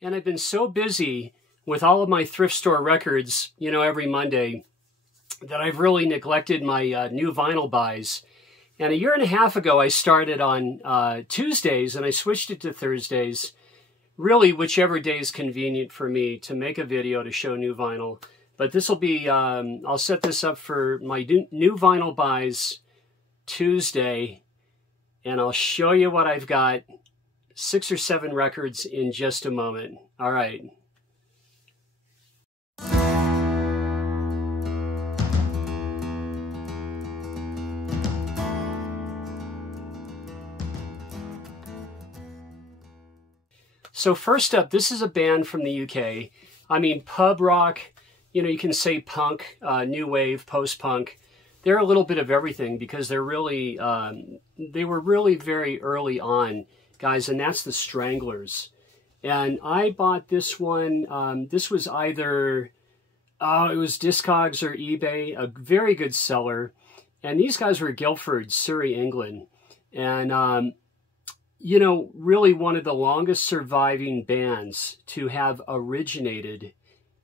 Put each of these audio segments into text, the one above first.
And I've been so busy with all of my thrift store records, you know, every Monday, that I've really neglected my new vinyl buys. And a year and a half ago, I started on Tuesdays, and I switched it to Thursdays. Really, whichever day is convenient for me to make a video to show new vinyl. But this will be, I'll set this up for my new vinyl buys Tuesday, and I'll show you what I've got. 6 or 7 records in just a moment. All right. So first up, this is a band from the UK. I mean, pub rock, you know, you can say punk, new wave, post-punk. They're a little bit of everything because they're really, they were really very early on, guys, and that's the Stranglers. And I bought this one, this was either, it was Discogs or eBay, a very good seller. And these guys were Guildford, Surrey, England. And, you know, really one of the longest surviving bands to have originated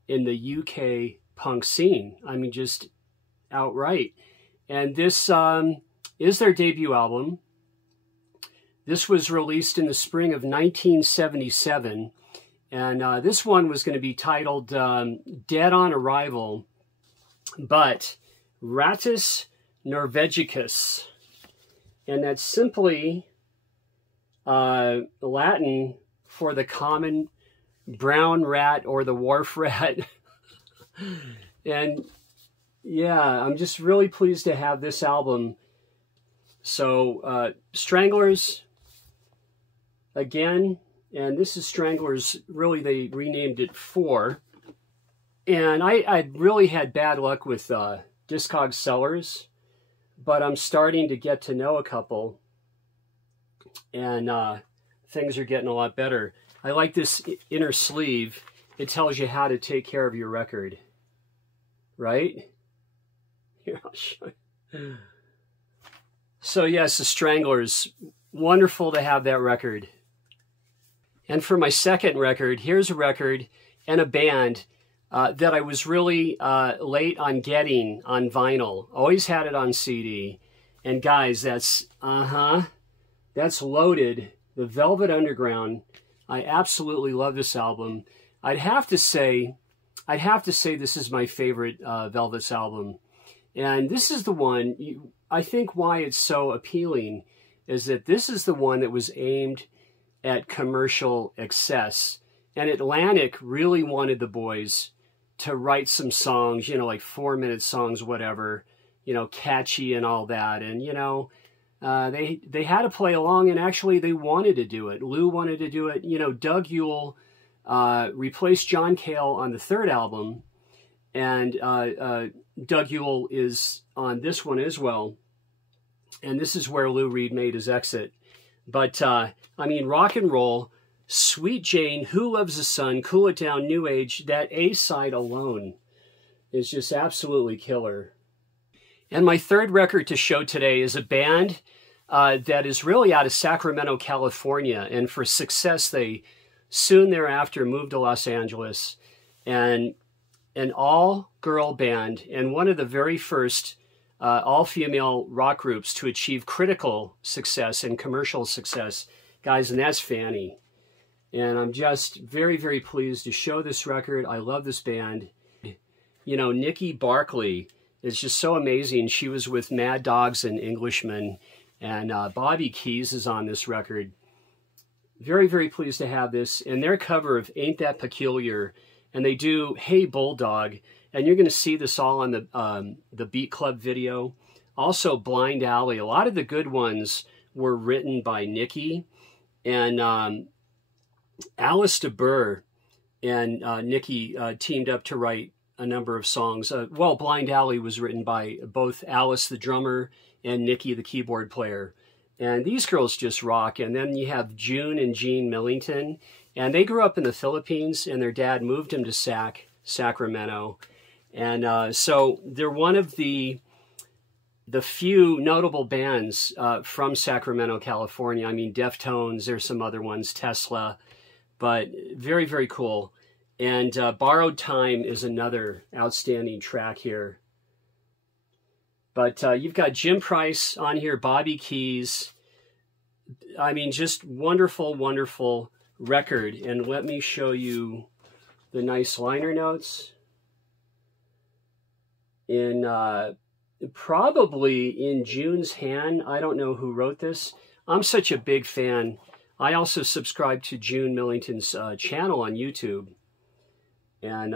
in the UK punk scene. I mean, just outright. And this is their debut album. This was released in the spring of 1977. And this one was going to be titled Dead on Arrival, but Rattus Norvegicus. And that's simply Latin for the common brown rat or the wharf rat. And yeah, I'm just really pleased to have this album. So Stranglers again, and this is Stranglers, really they renamed it 4. And I really had bad luck with Discog sellers, but I'm starting to get to know a couple, and things are getting a lot better. I like this inner sleeve. It tells you how to take care of your record, right? Here, I'll show you. So yes, the Stranglers, wonderful to have that record. And for my second record, here's a record and a band that I was really late on getting on vinyl. Always had it on CD. And guys, that's Loaded, the Velvet Underground. I absolutely love this album. I'd have to say this is my favorite Velvet's album. And this is the one, I think why it's so appealing is that this is the one that was aimed at commercial excess. And Atlantic really wanted the boys to write some songs, you know, like 4-minute songs, whatever, you know, catchy and all that. And, you know, they had to play along, and actually they wanted to do it. Lou wanted to do it. You know, Doug Yule replaced John Cale on the 3rd album, and Doug Yule is on this one as well. And this is where Lou Reed made his exit. But, I mean, rock and roll, Sweet Jane, Who Loves the Sun, Cool It Down, New Age, that A-side alone is just absolutely killer. And my third record to show today is a band that is really out of Sacramento, California. And for success, they soon thereafter moved to Los Angeles. And an all-girl band, and one of the very first all-female rock groups to achieve critical success and commercial success, guys, and that's Fanny. And I'm just very, very pleased to show this record. I love this band. You know, Nikki Barclay is just so amazing. She was with Mad Dogs and Englishmen, and Bobby Keys is on this record. Very, very pleased to have this. And their cover of Ain't That Peculiar, and they do Hey Bulldog, and you're going to see this all on the Beat Club video. Also Blind Alley. A lot of the good ones were written by Nikki, and Alice DeBurr and Nikki teamed up to write a number of songs. Well, Blind Alley was written by both Alice, the drummer, and Nikki, the keyboard player. And these girls just rock. And then you have June and Jean Millington. And they grew up in the Philippines, and their dad moved them to Sacramento. And so they're one of the few notable bands from Sacramento, California. I mean, Deftones, there's some other ones, Tesla. but very, very cool. And Borrowed Time is another outstanding track here. But you've got Jim Price on here, Bobby Keys. I mean, just wonderful, wonderful record. And let me show you the nice liner notes. In probably in June's hand. I don't know who wrote this. I'm such a big fan. I also subscribe to June Millington's channel on YouTube. And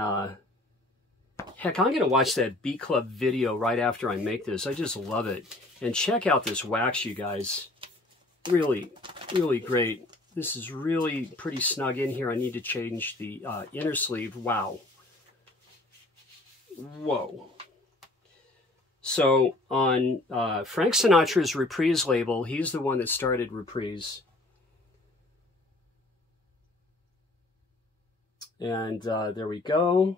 heck, I'm going to watch that Beat Club video right after I make this. I just love it. And check out this wax, you guys. Really, really great. This is really pretty snug in here. I need to change the inner sleeve. Wow. Whoa. So on Frank Sinatra's Reprise label, he's the one that started Reprise. And there we go.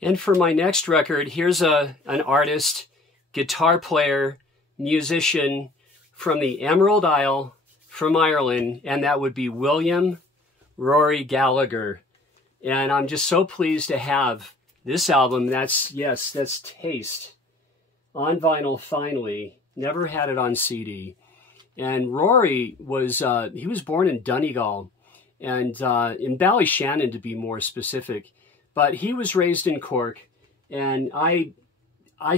And for my next record, here's an artist, guitar player, musician from the Emerald Isle, from Ireland, and that would be William Rory Gallagher. And I'm just so pleased to have this album. That's Taste, on vinyl finally. Never had it on CD. And Rory was, he was born in Donegal, and in Ballyshannon to be more specific. But he was raised in Cork, and I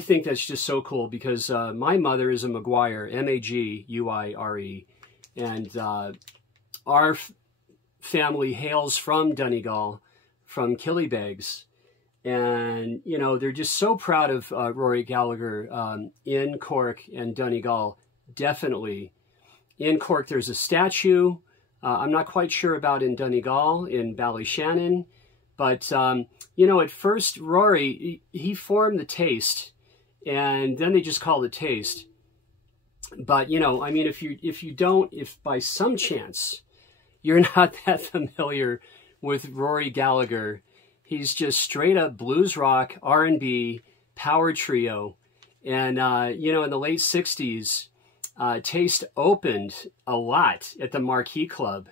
think that's just so cool because my mother is a Maguire, M-A-G-U-I-R-E, and our family hails from Donegal, from Killybegs. And, you know, they're just so proud of Rory Gallagher in Cork and Donegal, definitely. In Cork, there's a statue. I'm not quite sure about in Donegal, in Ballyshannon. But, you know, at first, Rory, he formed the Taste, and then they just called it Taste. But, you know, I mean, if by some chance you're not that familiar with Rory Gallagher, he's just straight up blues rock, R&B, power trio. And, you know, in the late 60s, Taste opened a lot at the Marquee Club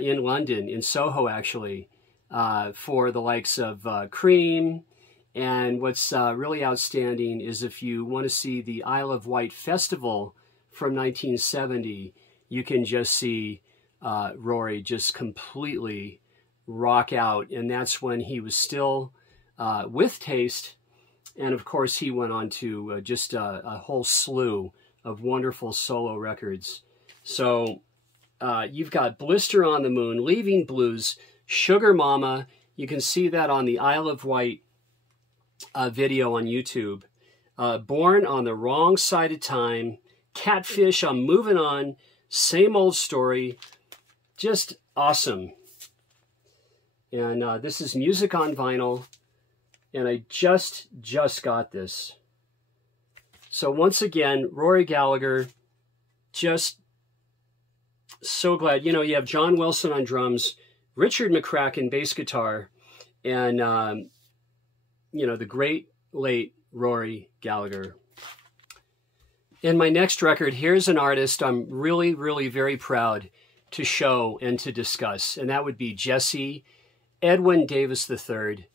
in London, in Soho, actually, for the likes of Cream. And what's really outstanding is if you want to see the Isle of Wight Festival from 1970, you can just see Rory just completely rock out. And that's when he was still with Taste. And of course, he went on to just a whole slew of wonderful solo records. So you've got Blister on the Moon, Leaving Blues, Sugar Mama. You can see that on the Isle of Wight video on YouTube. Born on the Wrong Side of Time, Catfish, I'm Moving On, Same Old Story. Just awesome. And this is Music on Vinyl, and I just got this. So once again, Rory Gallagher, just so glad. You know, you have John Wilson on drums, Richard McCracken bass guitar, and, you know, the great late Rory Gallagher. In my next record, here's an artist I'm really, really very proud to show and to discuss, and that would be Jesse Edwin Davis III,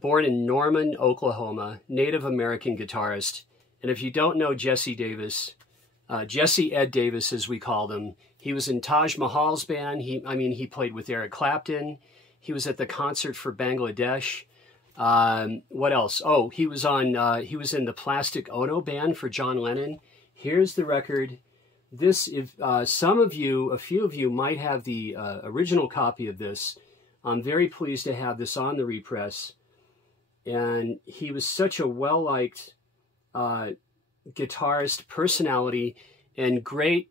born in Norman, Oklahoma, Native American guitarist. And if you don't know Jesse Davis, Jesse Ed Davis, as we called him, he was in Taj Mahal's band. He played with Eric Clapton. He was at the concert for Bangladesh. What else? Oh, he was in the Plastic Ono band for John Lennon. Here's the record. This, if a few of you might have the original copy of this. I'm very pleased to have this on the repress. And he was such a well-liked guitarist, personality, and great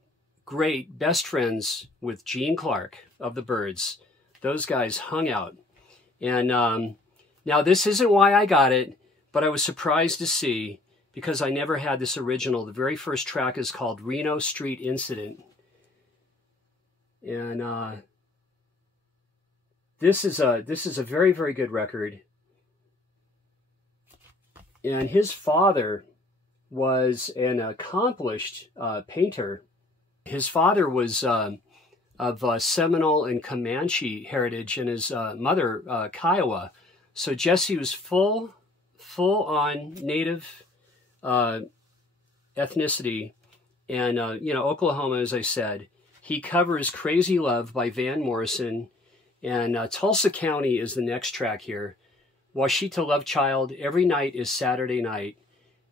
best friends with Gene Clark of the Byrds. Those guys hung out. And now this isn't why I got it, but I was surprised to see, because I never had this original. The very first track is called Reno Street Incident. And this is a very, very good record. And his father was an accomplished painter. His father was of Seminole and Comanche heritage, and his mother, Kiowa. So Jesse was full-on Native ethnicity, and Oklahoma, as I said. He covers "Crazy Love" by Van Morrison, and Tulsa County is the next track here. Washita Love Child, "Every Night is Saturday Night."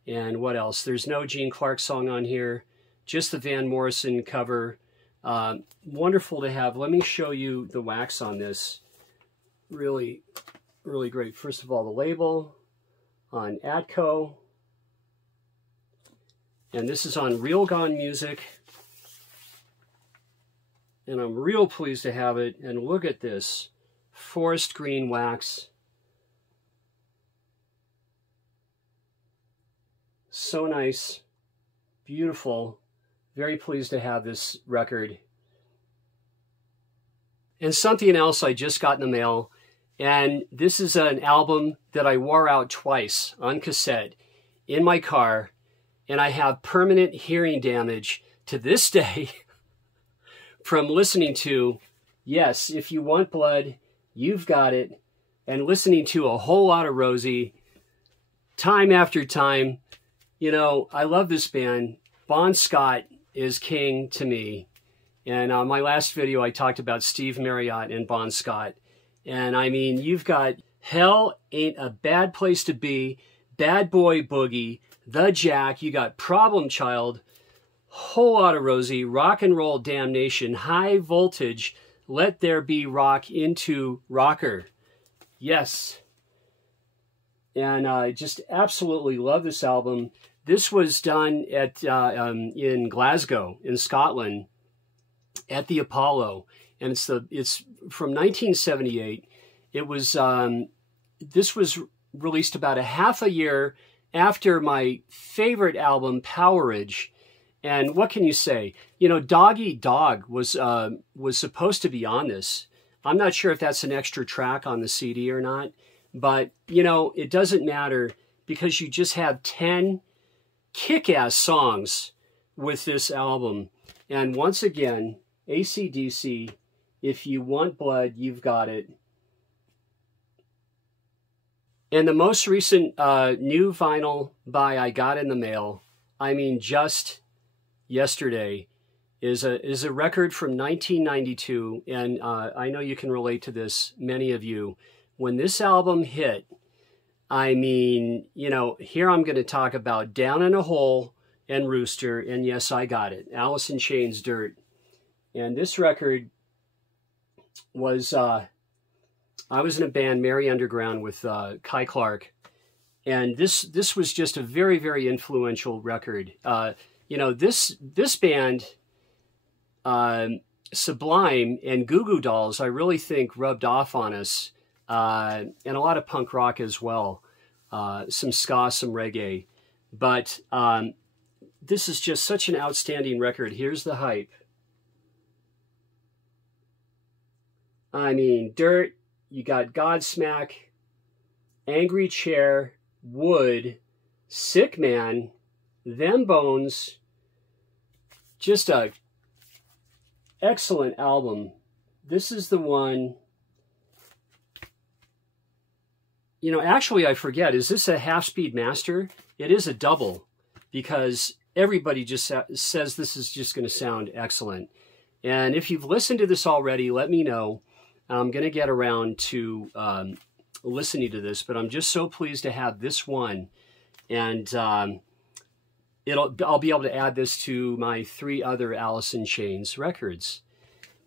And what else? There's no Gene Clark song on here, just the Van Morrison cover. Wonderful to have. Let me show you the wax on this. Really, really great. First of all, the label on Atco. And this is on Real Gone Music. And I'm real pleased to have it. And look at this forest green wax. So nice, beautiful. Very pleased to have this record. And something else I just got in the mail. And this is an album that I wore out twice on cassette in my car. And I have permanent hearing damage to this day from listening to, yes, If You Want Blood, You've Got It, and listening to a whole lot of Rosie time after time. You know, I love this band. Bon Scott is king to me. And on my last video, I talked about Steve Marriott and Bon Scott. And I mean, you've got Hell Ain't a Bad Place to Be, Bad Boy Boogie, The Jack, you got Problem Child, whole lot of Rosie, Rock and Roll Damnation, High Voltage, Let There Be Rock Into Rocker. Yes. And I just absolutely love this album. This was done at in Glasgow, in Scotland, at the Apollo, and it's from 1978. It was this was released about a half a year after my favorite album, Powerage. And what can you say? You know, Dog Eat Dog was supposed to be on this. I'm not sure if that's an extra track on the CD or not, but you know, it doesn't matter because you just have 10 kick-ass songs with this album. And once again, AC/DC, If You Want Blood, You've Got It. And the most recent new vinyl buy I got in the mail, I mean just yesterday, is a record from 1992. And I know you can relate to this, many of you. When this album hit, I mean, you know, here I'm going to talk about Down in a Hole and Rooster, and yes, I got it, Alice in Chains' Dirt. And this record was, I was in a band, Merry Underground, with Kai Clark, and this was just a very, very influential record. You know, this band, Sublime and Goo Goo Dolls, I really think rubbed off on us. And a lot of punk rock as well, some ska, some reggae. But this is just such an outstanding record. Here's the hype. I mean, Dirt, you got Godsmack, Angry Chair, Wood, Sick Man, Them Bones. Just a excellent album. This is the one. You know, actually, I forget, is this a half-speed master? It is a double, because everybody just says this is just going to sound excellent. And if you've listened to this already, let me know. I'm going to get around to listening to this, but I'm just so pleased to have this one. And I'll be able to add this to my 3 other Alice in Chains records.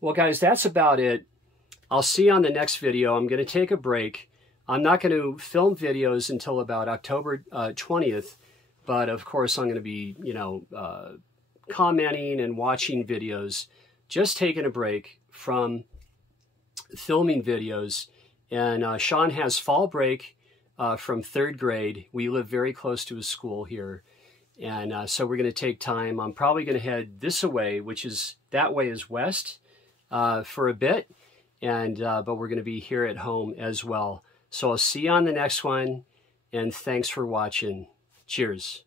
Well, guys, that's about it. I'll see you on the next video. I'm going to take a break. I'm not going to film videos until about October 20th, but of course I'm going to be, you know, commenting and watching videos, just taking a break from filming videos. And Sean has fall break from 3rd grade. We live very close to his school here. And so we're going to take time. I'm probably going to head this way, which is, that way is west for a bit. And but we're going to be here at home as well. So I'll see you on the next one, and thanks for watching. Cheers.